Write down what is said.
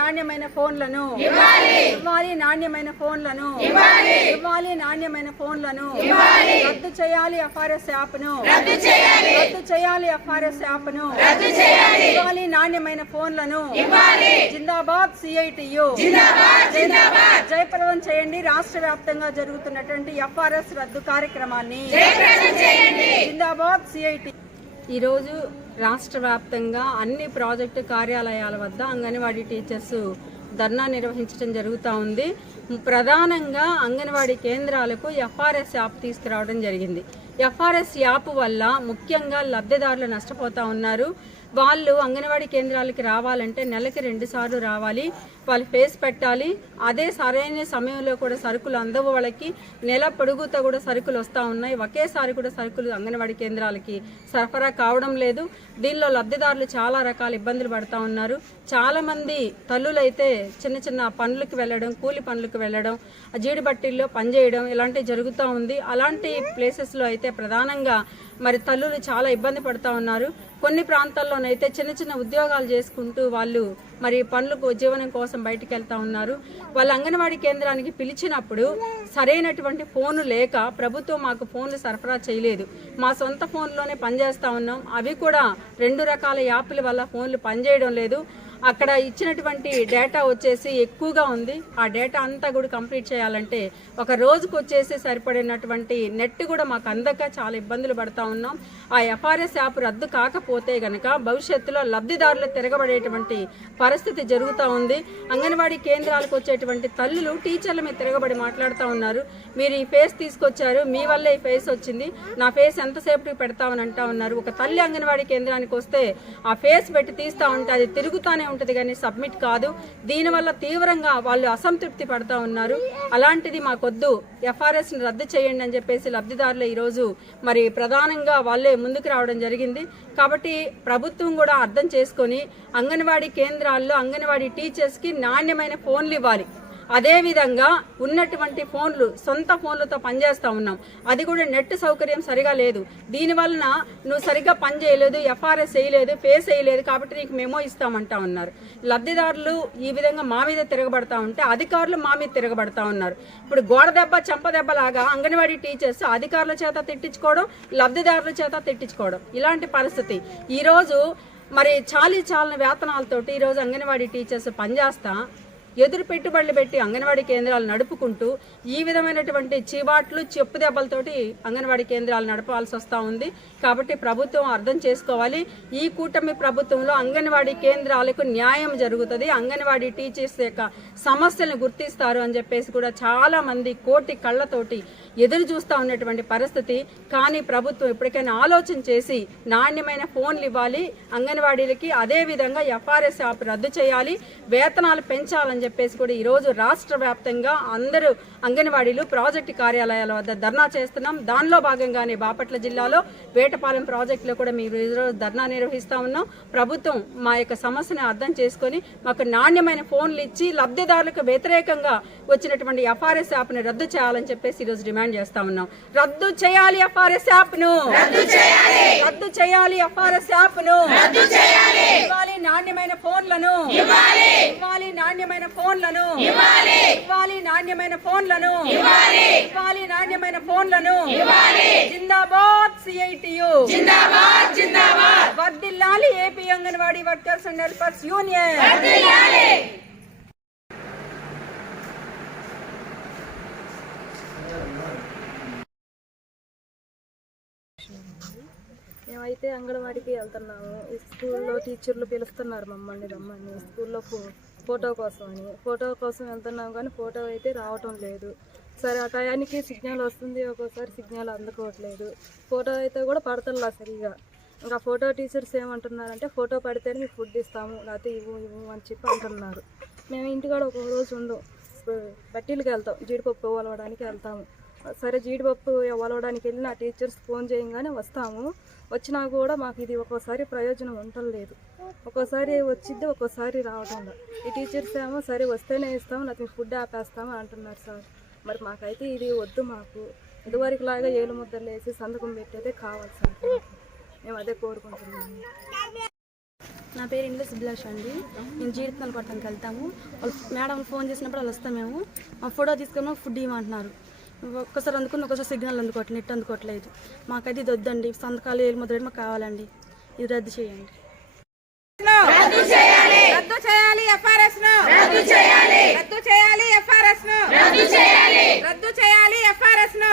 నాణ్యమైన ఫోన్లను ఇవ్వాలి, నాణ్యమైన ఫోన్లను ఇవ్వాలి, నాణ్యమైన ఫోన్లను రద్దు చేయాలి. ఎఫ్ఆర్ఎస్ యాప్ను రద్దు చేయాలి. ఎఫ్ఆర్ఎస్ యాప్ను ఇవ్వాలి, నాణ్యమైన ఫోన్లను జిందాబాద్ సిఐటియు జయప్రదం చేయండి. రాష్ట్ర వ్యాప్తంగా జరుగుతున్నటువంటి ఎఫ్ఆర్ఎస్ రద్దు కార్యక్రమాన్ని జిందాబాద్ సిఐటి. ఈరోజు రాష్ట్ర వ్యాప్తంగా అన్ని ప్రాజెక్టు కార్యాలయాల వద్ద అంగన్వాడీ టీచర్స్ ధర్నా నిర్వహించడం జరుగుతూ ఉంది. ప్రధానంగా అంగన్వాడీ కేంద్రాలకు ఎఫ్ఆర్ఎస్ యాప్ తీసుకురావడం జరిగింది. ఎఫ్ఆర్ఎస్ యాప్ వల్ల ముఖ్యంగా లబ్ధిదారులు నష్టపోతూ ఉన్నారు. వాళ్ళు అంగన్వాడీ కేంద్రాలకి రావాలంటే నెలకి 2 సార్లు రావాలి, వాళ్ళు ఫేస్ పెట్టాలి. అదే సరైన సమయంలో కూడా సరుకులు అందవు. వాళ్ళకి నెల పొడుగుతో కూడా సరుకులు వస్తూ ఉన్నాయి. ఒకేసారి కూడా సరుకులు అంగన్వాడీ కేంద్రాలకి సరఫరా కావడం లేదు. దీనిలో లబ్ధిదారులు చాలా రకాల ఇబ్బందులు పడుతూ ఉన్నారు. చాలామంది తల్లులైతే చిన్న చిన్న పనులకు వెళ్ళడం, కూలి పనులకు వెళ్ళడం, జీడి బట్టీల్లో పనిచేయడం ఇలాంటివి జరుగుతూ ఉంది. అలాంటి ప్లేసెస్లో అయితే ప్రధానంగా మరి తల్లులు చాలా ఇబ్బంది పడుతూ ఉన్నారు. కొన్ని ప్రాంతాల్లోనైతే చిన్న చిన్న ఉద్యోగాలు చేసుకుంటూ వాళ్ళు మరి పనులకు జీవనం కోసం బయటికి వెళ్తూ ఉన్నారు. వాళ్ళ అంగన్వాడీ కేంద్రానికి పిలిచినప్పుడు సరైనటువంటి ఫోను లేక ప్రభుత్వం మాకు ఫోన్లు సరఫరా చేయలేదు, మా సొంత ఫోన్లోనే పనిచేస్తూ ఉన్నాం, అవి కూడా 2 రకాల యాప్ల వల్ల ఫోన్లు పనిచేయడం లేదు. అక్కడ ఇచ్చినటువంటి డేటా వచ్చేసి ఎక్కువగా ఉంది. ఆ డేటా అంతా కూడా కంప్లీట్ చేయాలంటే ఒక రోజుకు వచ్చేసి సరిపడినటువంటి నెట్ కూడా మాకు అందక చాలా ఇబ్బందులు పడుతూ ఉన్నాం. ఆ ఎఫ్ఆర్ఎస్ యాప్ రద్దు కాకపోతే గనక భవిష్యత్తులో లబ్ధిదారులు తిరగబడేటువంటి పరిస్థితి జరుగుతూ ఉంది. అంగన్వాడీ కేంద్రాలకు వచ్చేటువంటి తల్లులు టీచర్ల మీద తిరగబడి మాట్లాడుతూ ఉన్నారు. మీరు ఈ ఫేస్ తీసుకొచ్చారు, మీ వల్లే ఈ ఫేస్ వచ్చింది, నా ఫేస్ ఎంతసేపటికి పెడతామని అంటూ ఉన్నారు. ఒక తల్లి అంగన్వాడీ కేంద్రానికి వస్తే ఆ ఫేస్ పెట్టి తీస్తూ ఉంటే అది తిరుగుతానే ఉంటుంది కానీ సబ్మిట్ కాదు. దీనివల్ల తీవ్రంగా వాళ్ళు అసంతృప్తి పడుతూ ఉన్నారు. అలాంటిది మాకొద్దు, ఎఫ్ఆర్ఎస్ని రద్దు చేయండి అని చెప్పేసి లబ్ధిదారులు ఈరోజు మరి ప్రధానంగా వాళ్ళే ముందుకు రావడం జరిగింది. కాబట్టి ప్రభుత్వం కూడా అర్థం చేసుకొని అంగన్వాడీ కేంద్రాల్లో అంగన్వాడీ టీచర్స్కి నాణ్యమైన ఫోన్లు ఇవ్వాలి. అదేవిధంగా ఉన్నటువంటి ఫోన్లు సొంత ఫోన్లతో పనిచేస్తూ ఉన్నాం, అది కూడా నెట్ సౌకర్యం సరిగా లేదు. దీనివలన నువ్వు సరిగ్గా పని చేయలేదు, ఎఫ్ఆర్ఎస్ వేయలేదు, ఫేస్ వేయలేదు కాబట్టి నీకు మెమో ఇస్తామంటా ఉన్నారు. లబ్ధిదారులు ఈ విధంగా మా మీద తిరగబడతా ఉంటే అధికారులు మా మీద తిరగబడతా ఉన్నారు. ఇప్పుడు గోడ దెబ్బ చెంప దెబ్బలాగా అంగన్వాడీ టీచర్స్ అధికారుల చేత తిట్టించుకోవడం, లబ్ధిదారుల చేత తిట్టించుకోవడం ఇలాంటి పరిస్థితి. ఈరోజు మరి చాలిన వేతనాలతోటి ఈరోజు అంగన్వాడీ టీచర్స్ పనిచేస్తా ఎదురు పెట్టుబడులు పెట్టి అంగన్వాడీ కేంద్రాలు నడుపుకుంటూ ఈ విధమైనటువంటి చీబాట్లు చెప్పు దెబ్బలతోటి అంగన్వాడీ కేంద్రాలు నడపాల్సి వస్తూ ఉంది. కాబట్టి ప్రభుత్వం అర్థం చేసుకోవాలి. ఈ కూటమి ప్రభుత్వంలో అంగన్వాడీ కేంద్రాలకు న్యాయం జరుగుతుంది, అంగన్వాడీ టీచర్స్ యొక్క సమస్యలను గుర్తిస్తారు అని చెప్పేసి కూడా చాలా మంది కోటి కళ్ళతోటి ఎదురు చూస్తూ ఉన్నటువంటి పరిస్థితి. కానీ ప్రభుత్వం ఇప్పటికైనా ఆలోచన చేసి నాణ్యమైన ఫోన్లు ఇవ్వాలి అంగన్వాడీలకి. అదేవిధంగా ఎఫ్ఆర్ఎస్ యాప్ రద్దు చేయాలి, వేతనాలు పెంచాలని చెప్పేసి కూడా ఈరోజు రాష్ట్ర వ్యాప్తంగా అందరూ అంగన్వాడీలు ప్రాజెక్టు కార్యాలయాల వద్ద ధర్నా చేస్తున్నాం. దానిలో భాగంగానే బాపట్ల జిల్లాలో వేటపాలెం ప్రాజెక్టులో కూడా మేము ఈరోజు ధర్నా నిర్వహిస్తూ ఉన్నాం. ప్రభుత్వం మా యొక్క సమస్యను అర్థం చేసుకొని మాకు నాణ్యమైన ఫోన్లు ఇచ్చి లబ్ధిదారులకు వ్యతిరేకంగా వచ్చినటువంటి ఎఫ్ఆర్ఎస్ యాప్ను రద్దు చేయాలని చెప్పేసి ఈరోజు డిమాండ్ చేస్తా ఉన్నాం. రద్దు చేయాలి ఎఫ్ఆర్ఎస్ యాప్ను, రద్దు చేయాలి ఎఫ్ఆర్ఎస్ యాప్ను, ఇవ్వాలి నాణ్యమైన ఫోన్లను, ఇవ్వాలి నాణ్యమైన ఫోన్లను, ఇవ్వాలి నాణ్యమైన ఫోన్లను, ఇవ్వాలి నాణ్యమైన ఫోన్లను. జిందాబాద్ సిఐటియు, జిందాబాద్ జిందాబాద్. వర్ధిల్లాలి AP anganwadi workers and helpers union. మేమైతే అంగన్వాడికి వెళ్తున్నాము. ఈ స్కూల్లో టీచర్లు పిలుస్తున్నారు మమ్మల్ని రమ్మని, స్కూల్లో ఫోటో కోసం వెళ్తున్నాము. కానీ ఫోటో అయితే రావటం లేదు. సరే ఆ టయానికి సిగ్నల్ వస్తుంది, ఒక్కోసారి సిగ్నల్ అందుకోవట్లేదు. ఫోటో అయితే కూడా పడతల్లా సరిగా. ఇంకా ఫోటో టీచర్స్ ఏమంటున్నారంటే ఫోటో పడితేనే మీకు ఫుడ్ ఇస్తాము, లేకపోతే ఇవ్వు అని చెప్పి అంటున్నారు. మేము ఇంటికాడ ఒక రోజు ఉండం, బట్టీలకు వెళ్తాం, జీడిపప్పు వలవడానికి వెళ్తాము. సరే జీడిపప్పు వలవడానికి వెళ్ళిన టీచర్స్ ఫోన్ చేయగానే వస్తాము. వచ్చినా కూడా మాకు ఇది ఒక్కోసారి ప్రయోజనం ఉండలేదు. ఒక్కోసారి వచ్చిద్ది, ఒక్కోసారి రావటం లేదు. ఈ టీచర్స్ ఏమో సరే వస్తేనే ఇస్తాము, లేకపోతే ఫుడ్ ఆపేస్తాము అంటున్నారు సార్. మరి మాకైతే ఇది వద్దు, మాకు ఇదివరకు లాగా ఏలు ముద్దలు వేసి సంతకం పెట్టేదే కావాలి సార్. మేము అదే కోరుకుంటున్నాము. నా పేరు ఇంట్లో సుభిలాష్ అండి. మేము జీడితనాలు కొట్టడానికి వెళ్తాము. వాళ్ళు మేడం ఫోన్ చేసినప్పుడు వాళ్ళు వస్తాం. మేము మా ఫోటో తీసుకున్నాం, ఫుడ్ ఇవ్వమంటున్నారు. ఒక్కసారి అందుకుని ఒక్కసారి సిగ్నల్ అందుకోవట్లేదు, నెట్ అందుకోవట్లేదు. మాకైతే ఇది వద్దండి. సంతకాలు ఏలు ముద్ర మాకు కావాలండి. ఇది రద్దు చేయండి. రద్దు చేయాలి FRS ను, రద్దు చేయాలి FRS ను, రద్దు చేయాలి FRS ను.